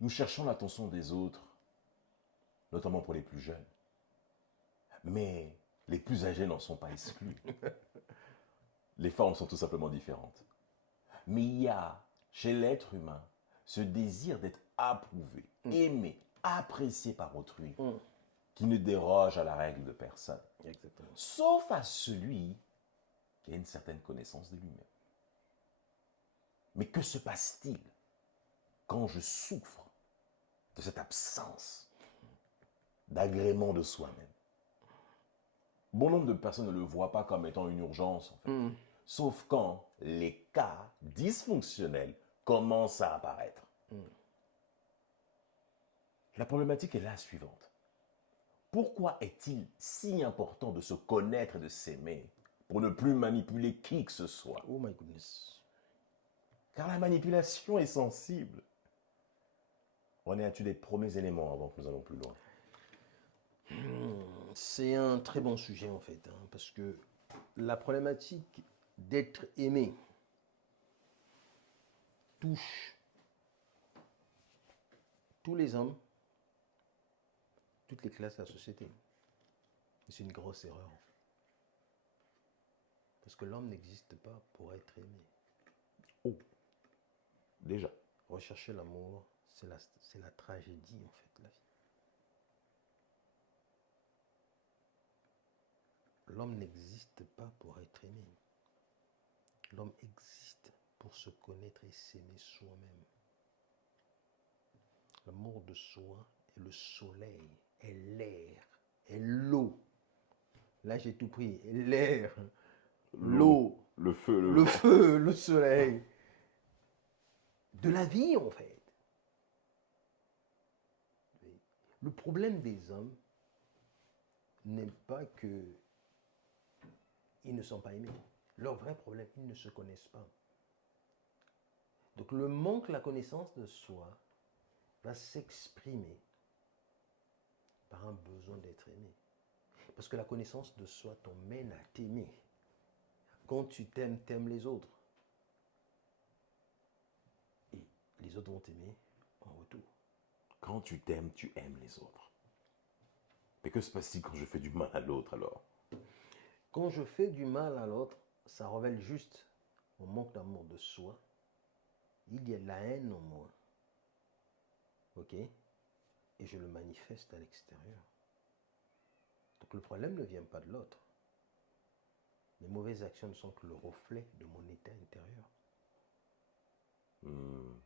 Nous cherchons l'attention des autres, notamment pour les plus jeunes. Mais les plus âgés n'en sont pas exclus. Les formes sont tout simplement différentes. Mais il y a chez l'être humain ce désir d'être approuvé, aimé, apprécié par autrui, qui ne déroge à la règle de personne. Exactement. Sauf à celui qui a une certaine connaissance de lui-même. Mais que se passe-t-il quand je souffre de cette absence d'agrément de soi-même? Bon nombre de personnes ne le voient pas comme étant une urgence, en fait. Sauf quand les cas dysfonctionnels commencent à apparaître. La problématique est la suivante. Pourquoi est-il si important de se connaître et de s'aimer pour ne plus manipuler qui que ce soit? Oh my goodness. Car la manipulation est sensible. René, as-tu les premiers éléments avant que nous allons plus loin? C'est un très bon sujet en fait, parce que la problématique d'être aimé touche tous les hommes, toutes les classes de la société. Et c'est une grosse erreur. Parce que l'homme n'existe pas pour être aimé. Oh, déjà. Rechercher l'amour, c'est la tragédie en fait, la vie. L'homme n'existe pas pour être aimé. L'homme existe pour se connaître et s'aimer soi-même. L'amour de soi est le soleil, est l'air, est l'eau. Là, j'ai tout pris. L'air, l'eau, le feu, le feu, le soleil. De la vie, en fait. Le problème des hommes n'est pas que ils ne sont pas aimés. Leur vrai problème, ils ne se connaissent pas. Donc le manque, la connaissance de soi va s'exprimer par un besoin d'être aimé. Parce que la connaissance de soi t'emmène à t'aimer. Quand tu t'aimes, t'aimes les autres. Et les autres vont t'aimer en retour. Quand tu t'aimes, tu aimes les autres. Mais que se passe-t-il quand je fais du mal à l'autre alors? Quand je fais du mal à l'autre, ça révèle juste mon manque d'amour de soi. Il y a de la haine en moi. Ok? Et je le manifeste à l'extérieur. Donc le problème ne vient pas de l'autre. Les mauvaises actions ne sont que le reflet de mon état intérieur.